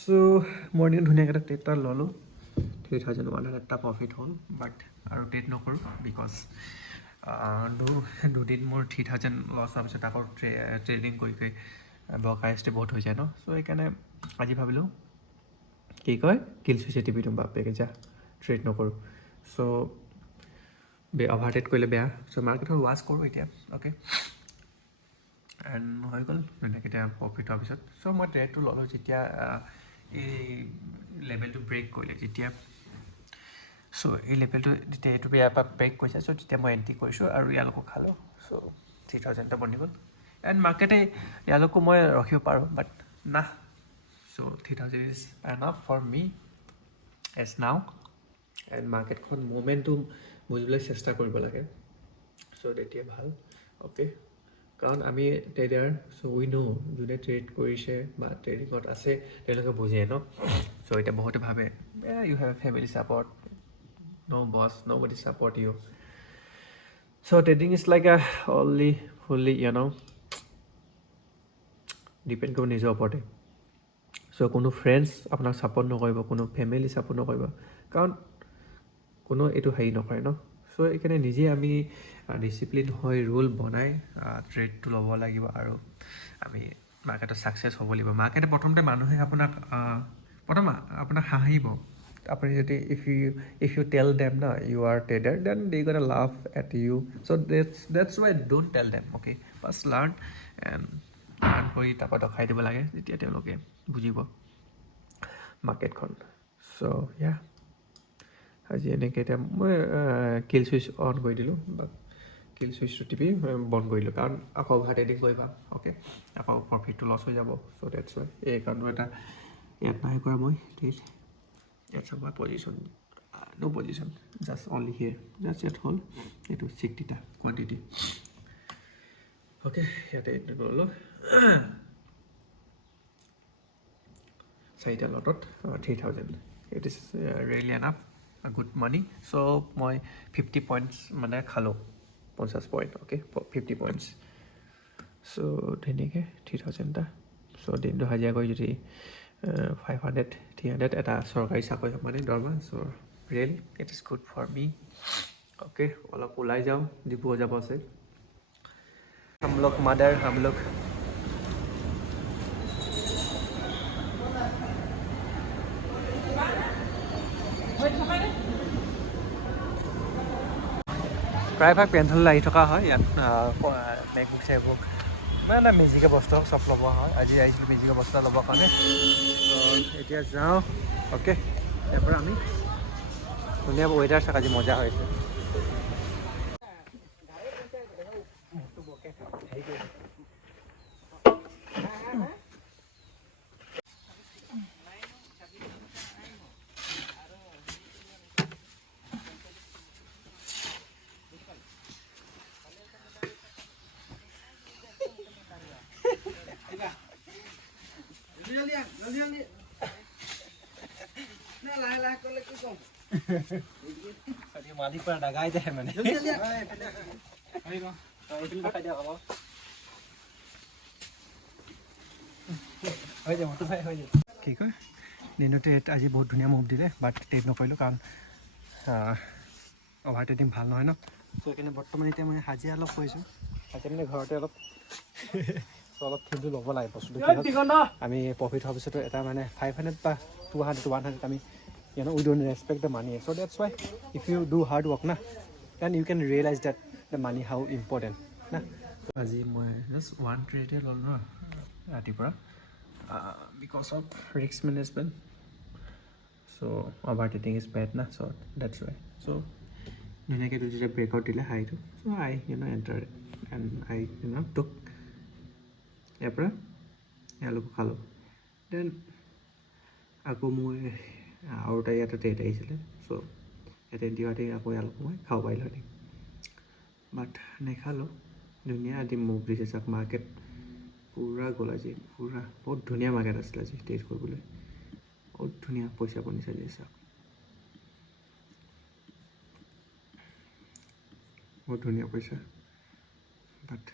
So morning ধুনীয়াকৈ এটা trade এটা ল'লোঁ 3100 এটা প্ৰফিট হ'ল বাট আৰু ট্ৰেড নকৰোঁ বিকজ দুদিন মোৰ 3000 লছ হোৱাৰ পিছত আকৌ ট্ৰেডিং কৰি বকাইষ্টে বহুত হৈ যায় ন চ' সেইকাৰণে আজি ভাবিলোঁ কি কয় কিল চুইচে টিপি দিওঁ বাপেকে যা ট্ৰেড নকৰোঁ চ' অভাৰ ট্ৰেড কৰিলে বেয়া চ' মাৰ্কেটত ৱাচ কৰোঁ এতিয়া অ'কে এণ্ড হৈ গ'ল ধুনীয়াকৈ এতিয়া প্ৰফিট হোৱাৰ পিছত চ' মই ট্ৰেডটো ল'লোঁ যেতিয়া এই লেভেলটো ব্ৰেক কৰিলে যেতিয়া চ' এই লেভেলটো যেতিয়া এইটো ইয়াৰ পৰা ব্ৰেক কৰিছে চ' তেতিয়া মই এণ্ট্ৰি কৰিছোঁ আৰু ইয়ালোকো খালোঁ চ' 3000 এটা বনি গ'ল এণ্ড মাৰ্কেটে ইয়ালোকো মই ৰখিব পাৰোঁ বাট না so' 3000 is enough for me as now and মাৰ্কেটখন মুভমেণ্টটো বুজিবলৈ চেষ্টা কৰিব লাগে চ' তেতিয়া ভাল অ'কে কাৰণ আমি ট্ৰেডাৰ চ' উই ন' যোনে ট্ৰেড কৰিছে বা ট্ৰেডিঙত আছে তেওঁলোকে বুজে ন চ' এতিয়া বহুতে ভাবে you have family support no' boss no' body support you so' trading is like a only fully depend কৰিব নিজৰ ওপৰতে চ' কোনো ফ্ৰেণ্ডছ আপোনাক ছাপৰ্ট নকৰিব কোনো ফেমিলি ছাপৰ্ট নকৰিব কাৰণ কোনো এইটো হেৰি নকৰে ন চ' সেইকাৰণে নিজে আমি ডিচিপ্লিন হৈ ৰুল বনাই ট্ৰেডটো ল'ব লাগিব আৰু আমি মাৰ্কেটত ছাকচেছ হ'ব লাগিব মাৰ্কেটে প্ৰথমতে মানুহে আপোনাক হাঁহিব আপুনি যদি ইফ ইউ টেল দেম না you are trader then they gonna laugh at you so' that's why don't tell them okay boss learn কৰি তাৰপৰা দেখাই দিব লাগে যেতিয়া তেওঁলোকে বুজিব মাৰ্কেটখন চ' ইয়া আজি এনেকৈ এতিয়া মই কিল চুইচ অন কৰি দিলোঁ বা কিল চুইচটো টিপি বন্ধ কৰিলোঁ কাৰণ আকৌ অভাৰ ট্ৰেডিং কৰিবা অ'কে আকৌ প্ৰফিটটো লছ হৈ যাব চ' ডেটছ ৱাই এই কাৰণটো এটা ইয়াত নাই কৰা মই ঠিক ইয়াত চাব পজিশ্যন ন' পজিশ্যন জাষ্ট অনলি হিয়াৰ জাষ্ট ইয়াত হ'ল এইটো 60টা কোৱাণ্টিটি অ'কে ইয়াতে এইটো ল'লোঁ 4টা লটত 3000 it is really enough good money so' মই 50 পইণ্টছ মানে খালোঁ 50 পইণ্ট অ'কে 50 পইণ্টছ চ' ধুনীয়াকৈ 3000 এটা চ' দিনটো হাজিৰা কৰি যদি 500 300 এটা চৰকাৰী চাকৰি মানে দৰমহা so' really it is good for me okay অলপ ওলাই যাওঁ ডিপু যাব আছে हम लोग मदर हम लोग প্ৰায়ভাগ পেঞ্চল আহি থকা হয় ইয়াত মেকবুক চেকবুক মানে মেজিকৰ বস্তু চব ল'ব হয় আজি আহিছিলোঁ মেজিকৰ বস্তু ল'বৰ কাৰণে এতিয়া যাওঁ অ'কে ইয়াৰ পৰা আমি ধুনীয়া ৱেডাৰ চাওক আজি মজা হৈছে মালিক পৰা ডাগাই যায় মানে কি কয় দিনতে আজি বহুত ধুনীয়া মুভ দিলে বাট ট্ৰেড নকৰিলোঁ কাৰণ অভাৰ ট্ৰেডিং ভাল নহয় ন চ' সেইকাৰণে বৰ্তমান এতিয়া মই হাজিৰা অলপ কৰিছোঁ হাজিৰা মানে ঘৰতে অলপ অলপ ফিল্ডটো ল'ব লাগে বস্তুটো আমি প্ৰফিট হোৱাৰ পিছতো এটা মানে 500 বা 200 100 আমি we don't respect the money so that's why if you do hard work na then you can realize that the money how important na আজি মই just one trade ল'লোঁ ন ৰাতিপুৱা because of risk management so over trading is bad na so that's why so ধুনীয়াকৈ যেতিয়া breakout দিলে হাইটো so I entered and I took ইয়াৰ পৰা এওঁলোক খালোঁ দেন আকৌ মই আৰু এটা ইয়াতে ট্ৰেড আহিছিলে চ' ইয়াতে দিওঁতে আকৌ এওঁলোক মই খাব পাৰিলোঁ হেঁতেন বাট নেখালোঁ ধুনীয়া আজি মুভ দিছে চাওক মাৰ্কেট পূৰা গ'ল আজি পূৰা বহুত ধুনীয়া মাৰ্কেট আছিলে আজি ট্ৰেড কৰিবলৈ বহুত ধুনীয়া পইচা বনিছে আজি চাওক বহুত ধুনীয়া পইচা বাট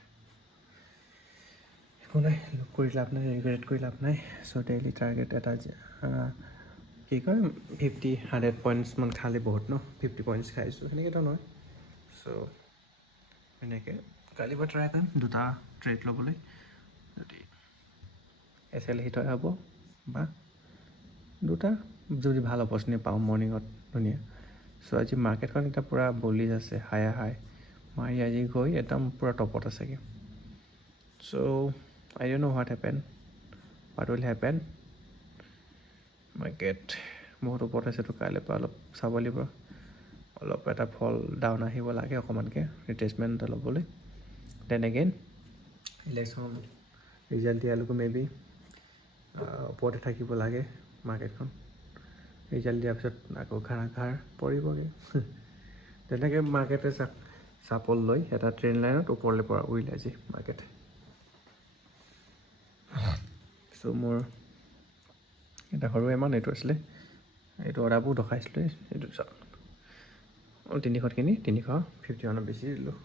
একো নাই, লুক কৰি লাভ নাই, ৰিগ্ৰেট কৰি লাভ নাই। চ' ডেইলি টাৰ্গেট এটা কি কয় 50-100 পইণ্টছমান খালে বহুত ন, 50 পইণ্টছ খাইছোঁ সেনেকৈতো নহয়। চ' সেনেকৈ কালিৰ পৰা ট্ৰাই কৰিম 2টা ট্ৰেড ল'বলৈ, যদি SL হিট হয় হ'ব, বা 2টা যদি ভাল অপৰচুনিটি পাওঁ মৰ্ণিঙত ধুনীয়া। চ' আজি মাৰ্কেটখন এতিয়া পূৰা বলিজ আছে, হাই মাৰি আজি গৈ একদম পূৰা টপত আছেগৈ। চ' I don't know what will happen. Market বহুত ওপৰত আছে, তো কাইলৈ পৰা অলপ চাব লাগিব, অলপ এটা ফল ডাউন আহিব লাগে অকণমানকৈ ৰিট্ৰেচমেণ্ট এটা ল'বলৈ। দেন এগেইন ইলেকশ্যন ৰিজাল্ট দিয়ালৈকে মেবি ওপৰতে থাকিব লাগে মাৰ্কেটখন। ৰিজাল্ট দিয়াৰ পিছত আকৌ ঘাৰ পৰিবগৈ। তেনেকৈ মাৰ্কেটে চাপল লৈ এটা ট্ৰেইন লাইনত ওপৰলৈ পৰা উৰিলে আজি মাৰ্কেট। চ' মোৰ এটা সৰু এমাউণ্ট এইটো আছিলে, এইটো অৰ্ডাৰবোৰ দেখাইছিলোঁ, এইটো চাওক 300 কিনি 351 বেছি দিলোঁ।